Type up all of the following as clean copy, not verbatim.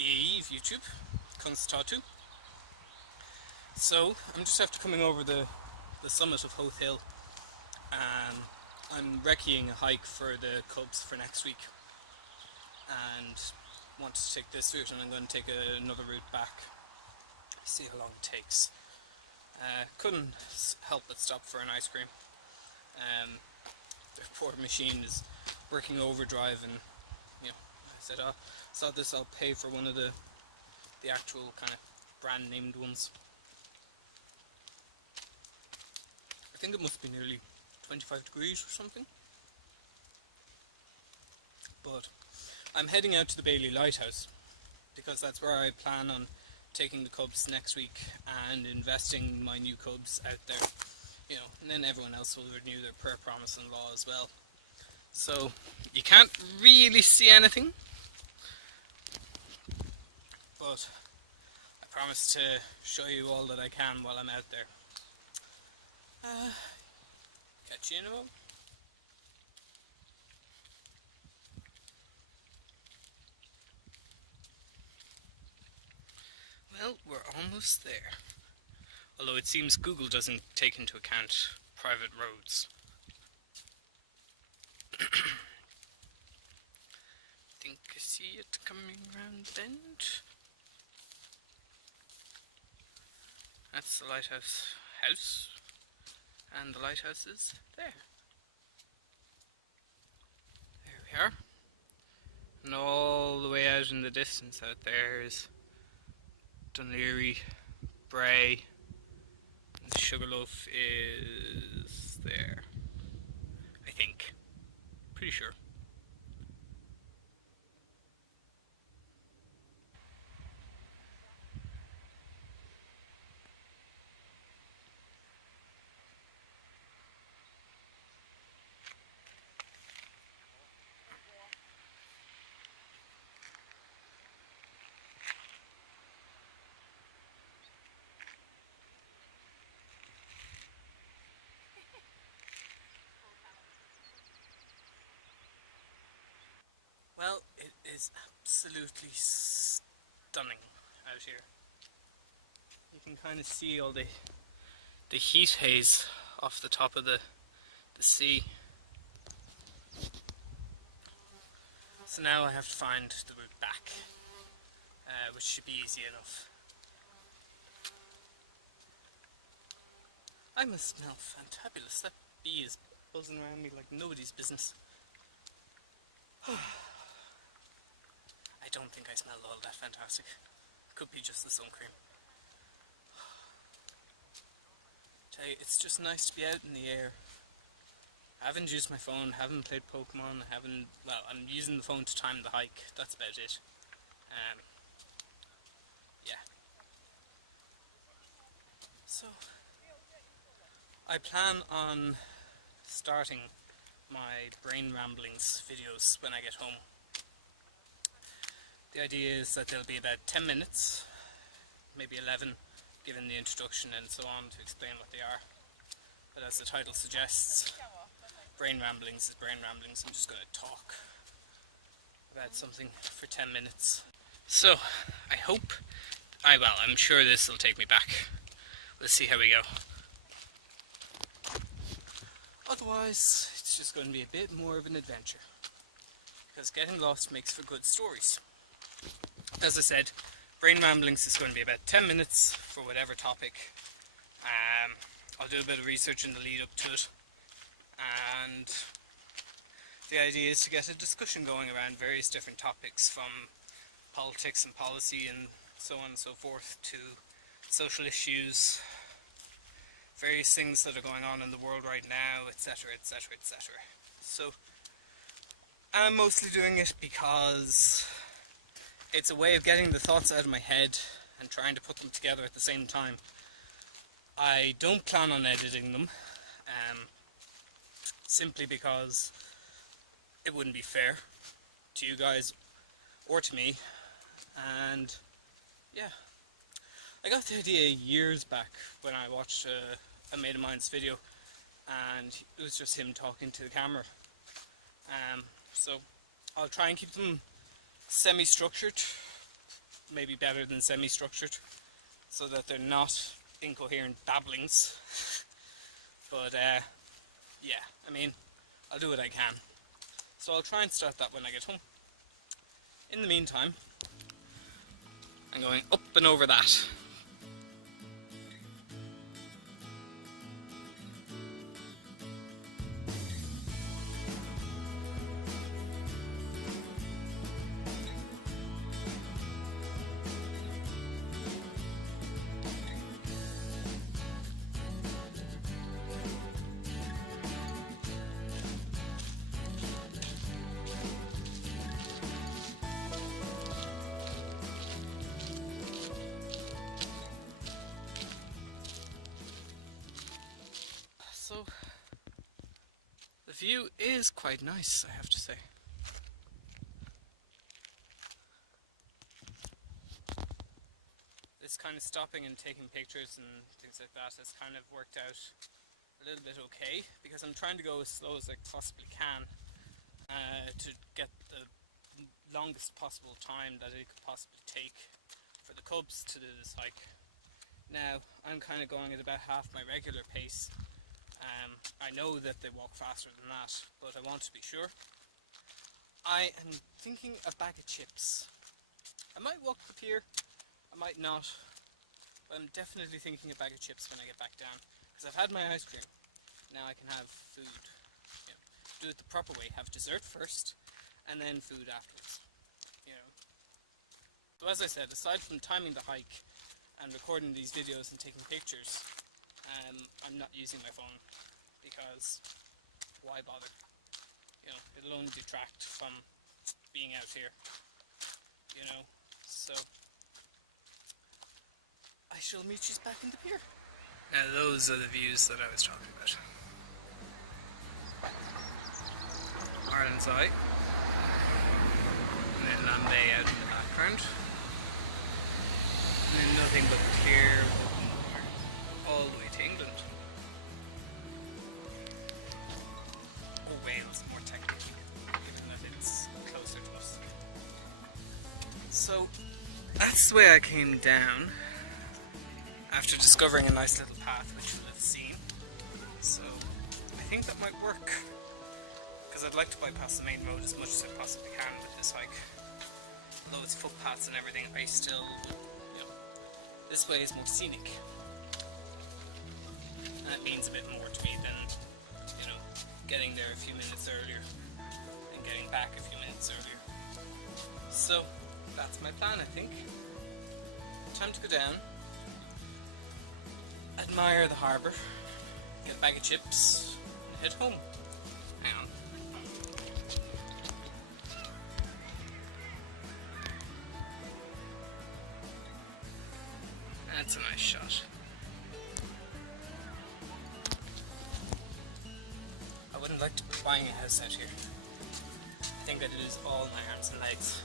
dhaoibh YouTube, conas. So I'm just after coming over the summit of Howth Hill, and I'm recceing a hike for the cubs for next week, and want to take this route, and I'm going to take another route back, see how long it takes. Couldn't help but stop for an ice cream. The poor machine is working overdrive, and I said, oh, saw this, I'll pay for one of the actual kind of brand named ones. I think it must be nearly 25 degrees or something. But I'm heading out to the Bailey Lighthouse because that's where I plan on taking the cubs next week and investing my new cubs out there. And then everyone else will renew their prayer promise and law as well. So you can't really see anything, but I promise to show you all that I can while I'm out there. Catch you in a moment. Well, we're almost there. Although it seems Google doesn't take into account private roads. I think I see it coming round the bend. That's the lighthouse house, and the lighthouse is there. There we are. And all the way out in the distance out there is Dunleary, Bray, and Sugarloaf is there, I think. Pretty sure. Well, it is absolutely stunning out here. You can kind of see all the heat haze off the top of the sea. So now I have to find the route back, which should be easy enough. I must smell fantabulous. That bee is buzzing around me like nobody's business. I don't think I smelled all that fantastic. Could be just the sun cream. Tell you, it's just nice to be out in the air. I haven't used my phone, haven't played Pokemon, I'm using the phone to time the hike, that's about it. Yeah. So, I plan on starting my brain ramblings videos when I get home. The idea is that there'll be about 10 minutes, maybe 11, given the introduction and so on to explain what they are. But as the title suggests, brain ramblings is brain ramblings. I'm just going to talk about something for 10 minutes. So, I'm sure this will take me back. Let's see how we go. Otherwise, it's just going to be a bit more of an adventure, because getting lost makes for good stories. As I said, brain ramblings is going to be about 10 minutes for whatever topic. I'll do a bit of research in the lead up to it, and the idea is to get a discussion going around various different topics, from politics and policy and so on and so forth, to social issues, various things that are going on in the world right now, etc, etc, etc. So I'm mostly doing it because it's a way of getting the thoughts out of my head and trying to put them together at the same time. I don't plan on editing them, simply because it wouldn't be fair to you guys or to me. And yeah, I got the idea years back when I watched a mate of mine's video, and it was just him talking to the camera. So I'll try and keep them semi-structured, maybe better than semi-structured, so that they're not incoherent babblings. But yeah, I mean, I'll do what I can. So I'll try and start that when I get home. In the meantime, I'm going up and over that. So, the view is quite nice, I have to say. This kind of stopping and taking pictures and things like that has kind of worked out a little bit okay, because I'm trying to go as slow as I possibly can to get the longest possible time that it could possibly take for the cubs to do this hike. Now, I'm kind of going at about half my regular pace. I know that they walk faster than that, but I want to be sure. I am thinking a bag of chips. I might walk the pier, I might not, but I'm definitely thinking a bag of chips when I get back down, because I've had my ice cream. Now I can have food. You know, do it the proper way. Have dessert first, and then food afterwards. You know. So as I said, aside from timing the hike and recording these videos and taking pictures, I'm not using my phone, because why bother? You know, it'll only detract from being out here. You know, so I shall meet you back in the pier. Now those are the views that I was talking about. Ireland's Eye, and then Lambay out in the background, and then nothing but the pier all the way to England. Or Wales, more technically, given that it's closer to us. So that's the way I came down, after discovering a nice little path which you'll have seen. So I think that might work, because I'd like to bypass the main road as much as I possibly can with this hike. Although it's footpaths and everything, I still, you know, this way is more scenic. And it means a bit more to me than, you know, getting there a few minutes earlier and getting back a few minutes earlier. So that's my plan, I think. Time to go down, admire the harbour, get a bag of chips, and head home. Hang on. That's a nice shot. I wouldn't like to be buying a house out here. I think I'd lose all my arms and legs.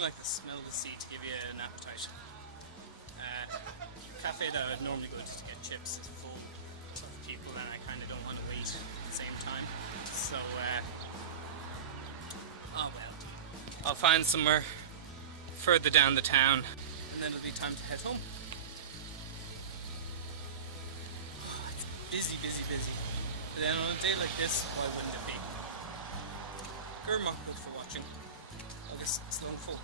Like the smell of the sea to give you an appetite. The cafe that I'd normally go to get chips is full of people, and I kind of don't want to wait at the same time. So, oh well. I'll find somewhere further down the town, and then it'll be time to head home. It's busy, busy, busy. But then on a day like this, why wouldn't it be? Good for watching. August Sloan Full.